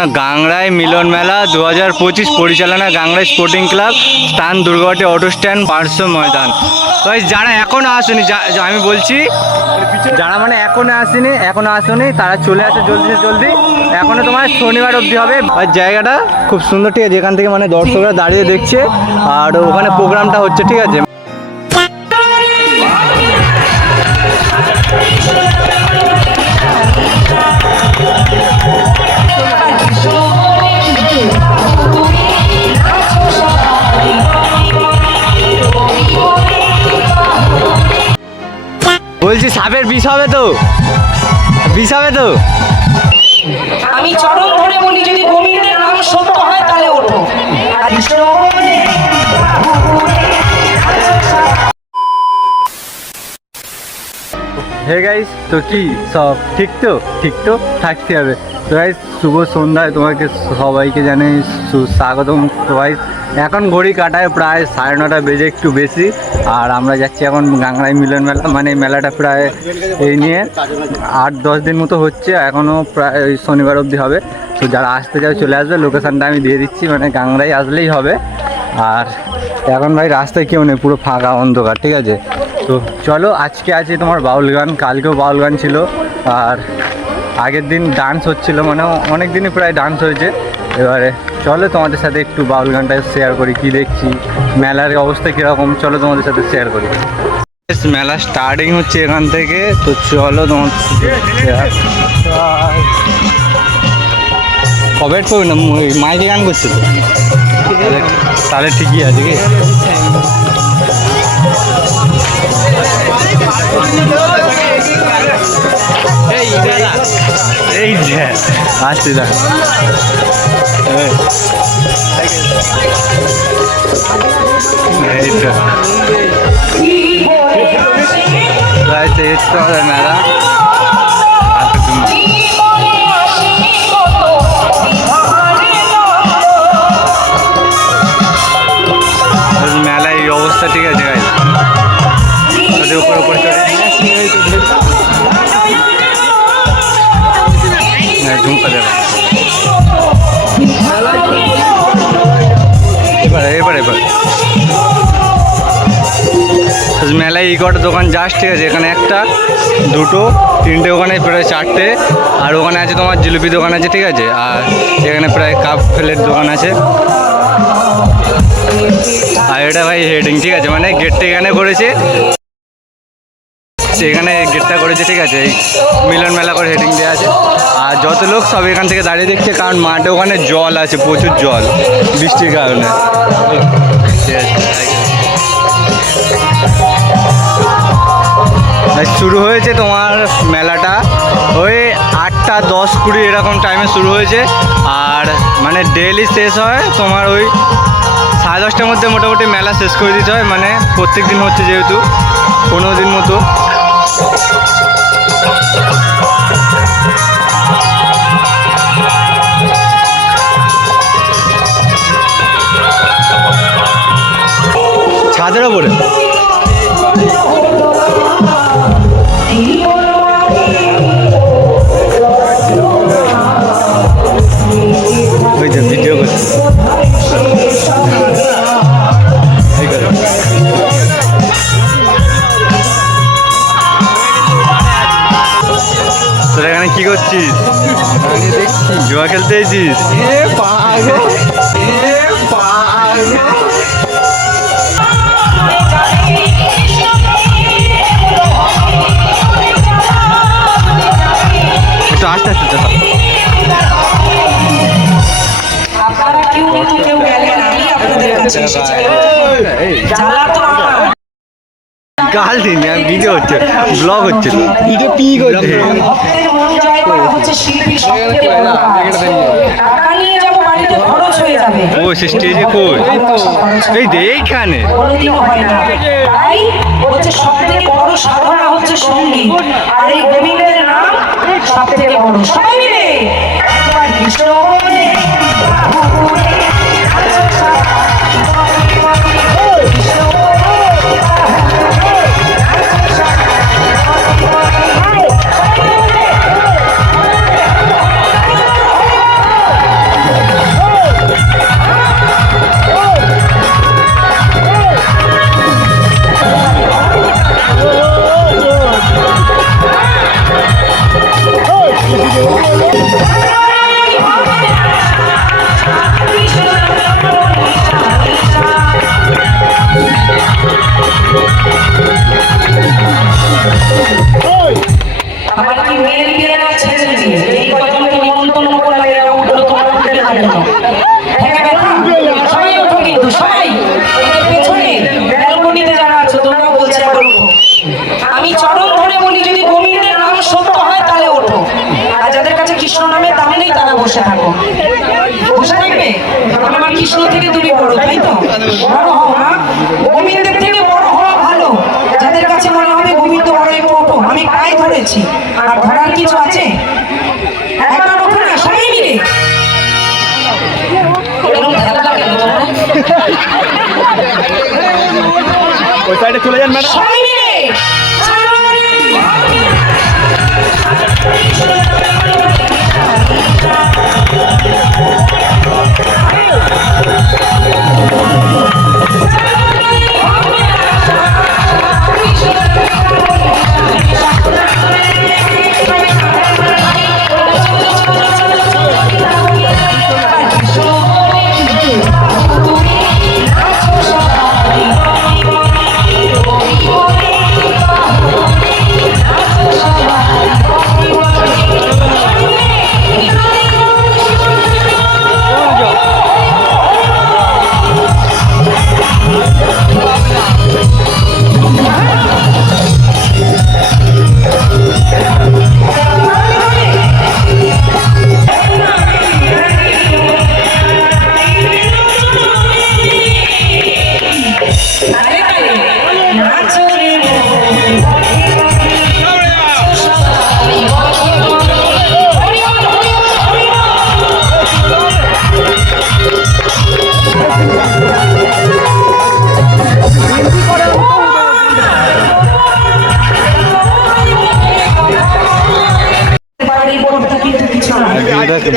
ঠিকানা গাংরাই মিলন মেলা 2025, পরিচালনা গাংরাই স্পোর্টিং ক্লাব, স্থান দুর্গাবাটি অটো স্ট্যান্ড, 500 ময়দান। তো যারা এখনও আসেনি, আমি বলছি যারা মানে এখনো আসেনি তারা চলে আসে জলদি জলদি। এখনো তোমার শনিবার অবধি হবে। আর জায়গাটা খুব সুন্দর, ঠিক আছে, যেখান থেকে মানে দর্শকরা দাঁড়িয়ে দেখছে আর ওখানে প্রোগ্রামটা হচ্ছে, ঠিক আছে। বলছি সাপের বিষ হবে তো? আমি চরণ ধরে বলি, যদি গোবিন্দের নাম সত্য হয় তাহলে ওঠো। হে গাইস, তো কি সব ঠিক তো থাকতে হবে। তো গাইস, শুভ সন্ধ্যায় তোমাকে সবাইকে জানাই সুস্বাগতম। তো গাইস, এখন ঘড়ি কাটায় প্রায় 9:30 বেজে একটু বেশি, আর আমরা যাচ্ছি এখন গাংরাই মিলন মেলা। মানে মেলাটা প্রায় এই নিয়ে 8-10 দিন মতো হচ্ছে, এখনও প্রায় ওই শনিবার অবধি হবে। তো যারা আসতে চাও চলে আসবে, লোকেশানটা আমি দিয়ে দিচ্ছি, মানে গাংরাই আসলেই হবে। আর এখন ভাই রাস্তায় কেউ নেই, পুরো ফাঁকা অন্ধকার, ঠিক আছে। তো চলো, আজকে আছে তোমার বাউল গান, কালকেও বাউল গান ছিল, আর আগের দিন ডান্স হচ্ছিলো, মানে অনেক দিনই প্রায় ডান্স হয়েছে। এবারে চলো তোমাদের সাথে একটু বাউল গানটা শেয়ার করি, কি দেখছি, মেলার অবস্থা কীরকম, চলো তোমাদের সাথে শেয়ার করি। মেলা স্টার্টিং হচ্ছে এখান থেকে, তো চলো তোমার কবে করবি না, মাইকে গান করছে তো, তাহলে ঠিকই আছে কি। এই যে আসছি দেখ, এই তো আমাদের মেলা। মেলায় এই অবস্থা, ঠিক আছে গাইস, উপরে ঝুমকা দেবে এবার মেলায় এই কটা দোকান জাস্ট, ঠিক আছে। এখানে 1, 2, 3টে, ওখানে প্রায় 4টে, আর ওখানে আছে তোমার জিলিপি দোকান আছে, ঠিক আছে। আর এখানে প্রায় কাপ প্লেট দোকান আছে। আর এটা ভাই হেডিং, ঠিক আছে, মানে গেটটা এখানে করেছে, এখানে গেটটা করেছে, ঠিক আছে। এই মিলন মেলা করে হেডিং দেওয়া আছে, আর যত লোক সব এখান থেকে দাঁড়িয়ে দেখছে, কারণ মাঠে ওখানে জল আছে, প্রচুর জল বৃষ্টির কারণে। শুরু হয়েছে তোমার মেলাটা ওই 8টা 10, 20 এরকম টাইমে শুরু হয়েছে, আর মানে ডেইলি শেষ হয় তোমার ওই 10:30টার মধ্যে মোটামুটি মেলা শেষ করে দিতে হয়। মানে প্রত্যেক দিন হচ্ছে যেহেতু 15 দিন মতো। ছাদের ওপরে ওই যে ভিডিও করছে, তোরা এখানে কি করছিস? জুয়া খেলতে এসেছিস? একটু আস্তে আস্তে চল। গাল দিন, ভিডিও হচ্ছে, ব্লগ হচ্ছে, ভিডিও পি করছে। ও সে স্টেজে কই? এই দে এইখানে। সবথেকে বড় সাধনা হচ্ছে সঙ্গীত, আর এই গোবিন্দের নাম সবথেকে বড়। সবাই মিলে কৃষ্ণ কার জন্য? ঠেকে ব্যথা? সবাই ওঠো কিন্তু, সবাই। ওদের পেছনে ব্যালকনিতে যারা আছো তোমরাও বলছে এখন ওঠো। আমি চরণ ধরে বলি যদি গোবিন্দের নাম সত্য হয় তাহলে ওঠো, আর যাদের কাছে কৃষ্ণ নামের দাম নেই তারা বসে থাকো। বসে থাকবে? কারণ আমার কৃষ্ণ থেকে তুমি বড়, তাই তো? বড় হও না, গোবিন্দের থেকে বড় হওয়া ভালো। যাদের কাছে মনে হবে গোবিন্দ বড়, একটু ওঠো। আমি পায়ে ধরেছি, আর ধরার কিছু আছে? একবার ওঠো না সবাই মিলে। এরকম ধ্যান লাগে না তোমরা? ওই সাইডে চলে যান ম্যাডাম। সবাই মিলে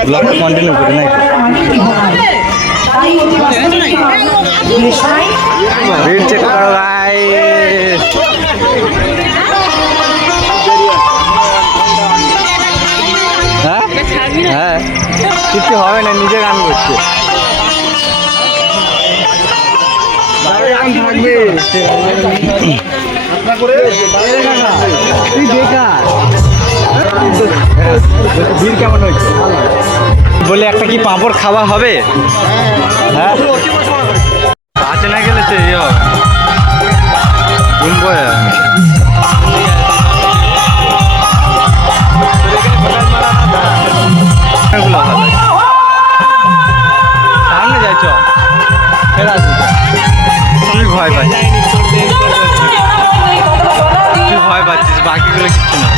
ব্লগ কন্টিনিউ করে নাই ভিড় চেক করো ভাই। হ্যাঁ হ্যাঁ কিছু হবে না, নিজে গান করছে। ভিড় কেমন হয়েছে বলে একটা কি পাঁপড় খাওয়া হবে? হ্যাঁ কাছে না গেলে সে ইয়ে হবে সামনে যাইছ তুই ভয় পাচ্ছিস, তুই ভয় পাচ্ছিস, বাকিগুলো কিচ্ছু না।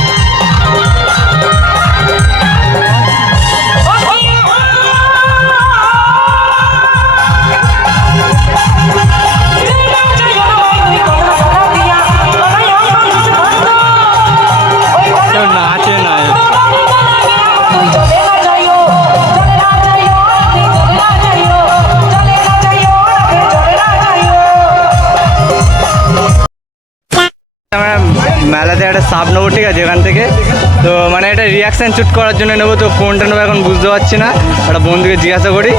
নাচে না মেলাতে একটা সাপ নেবো, ঠিক আছে এখান থেকে। তো মানে এটা রিয়াকশান শ্যুট করার জন্য নেবো, তো কোনটা নেবো এখন বুঝতে পারছি না। একটা বন্ধুকে জিজ্ঞাসা করি,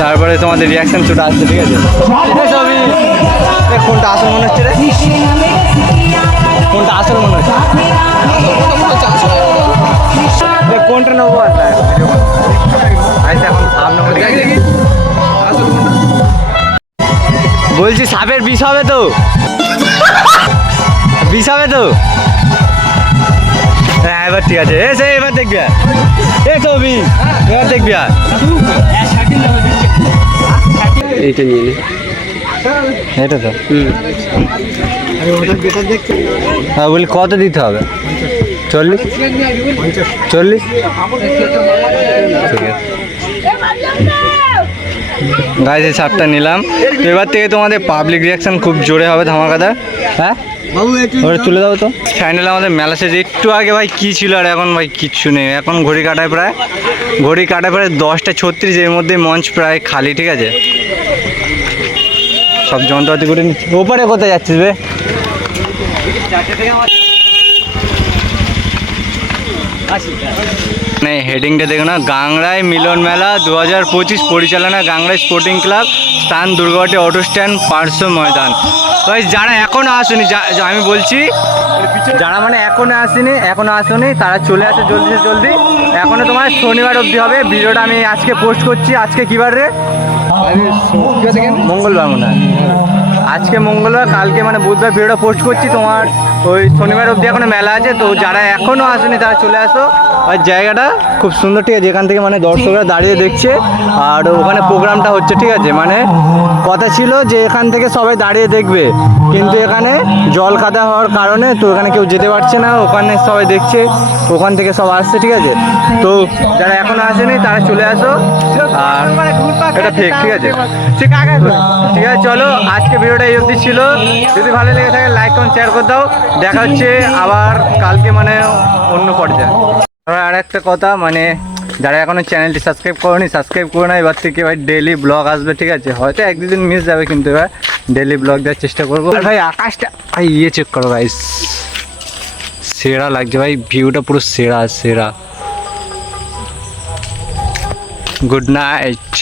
তারপরে তোমাদের রিয়াকশান শ্যুট আসছে, ঠিক আছে? ছবি কোনটা আসল মনে হচ্ছে রে? কোনটা আসল মনে হচ্ছে? কোনটা নেবো? এখন সাপ নেবো, ঠিক আছে? বলছি সাপের বিষ হবে তো? বিষ হবে তো? হ্যাঁ এবার ঠিক আছে, এসে এবার দেখবি, এ ছবি এবার দেখবি। এইটা নিয়ে নে, এটা তো হ্যাঁ। বলি কত দিতে হবে? 40 40 ঠিক আছে গাইজ, এই সাপটা নিলাম। তো এবার থেকে তোমাদের পাবলিক রিয়াকশন খুব জোরে হবে, ধামাকাদার। হ্যাঁ ওটা তুলে দাও তো। ফাইনাল আমাদের মেলা শেষ। একটু আগে ভাই কী ছিল আর এখন ভাই কিচ্ছু নেই। এখন ঘড়ি কাটায় প্রায় 10টা 36, এর মধ্যে মঞ্চ প্রায় খালি, ঠিক আছে? সব যন্ত্রপাতি করে নিচ্ছি। ওপারে কোথায় যাচ্ছিস বে? মানে হেডিংটা দেখো না, গাংরাই মিলন মেলা 2025 পরিচালনা গাংরাই স্পোর্টিং ক্লাব, স্থান দুর্গাবাটি অটো স্ট্যান্ড, পার্শ্ব ময়দান। তো যারা এখনো আসেনি, আমি বলছি যারা মানে এখনো আসেনি তারা চলে আসে জলদি জলদি। এখনো তোমার শনিবার অবধি হবে। ভিডিওটা আমি আজকে পোস্ট করছি। আজকে কী বার রে? মঙ্গলবার মনে হয়। আজকে মঙ্গলবার, কালকে মানে বুধবার ভিডিওটা পোস্ট করছি। তোমার ওই শনিবার অবধি এখনো মেলা আছে, তো যারা এখনও আসেনি তারা চলে আসো। ওই জায়গাটা খুব সুন্দর, ঠিক আছে, যেখান থেকে মানে দর্শকরা দাঁড়িয়ে দেখছে আর ওখানে প্রোগ্রামটা হচ্ছে, ঠিক আছে। মানে কথা ছিল যে এখান থেকে সবাই দাঁড়িয়ে দেখবে, কিন্তু এখানে জল কাদা হওয়ার কারণে তো এখানে কেউ যেতে পারছে না। ওখানে সবাই দেখছে, ওখান থেকে সব আসছে, ঠিক আছে। তো যারা এখনো আসেনি তারা চলে আসো। আর এটা ফেক, ঠিক আছে, ঠিক আছে। চলো, আজকে ভিডিওটা এই অবধি ছিল। যদি ভালো লেগে থাকে লাইক কমেন্ট শেয়ার করে দাও। দেখা হচ্ছে আবার কালকে মানে অন্য পর্যায়ে। আর একটা কথা, মানে যারা এখনো চ্যানেলটি সাবস্ক্রাইব করোনি সাবস্ক্রাইব করো না। এবার থেকে ভাই ডেইলি ব্লগ আসবে, ঠিক আছে। হয়তো এক দুদিন মিস যাবে, কিন্তু এবার ডেইলি ব্লগ দেওয়ার চেষ্টা করবো। আর ভাই আকাশটা ভাই চেক করো ভাই, সেরা লাগছে ভাই, ভিউটা পুরো সেরা সেরা। Good night.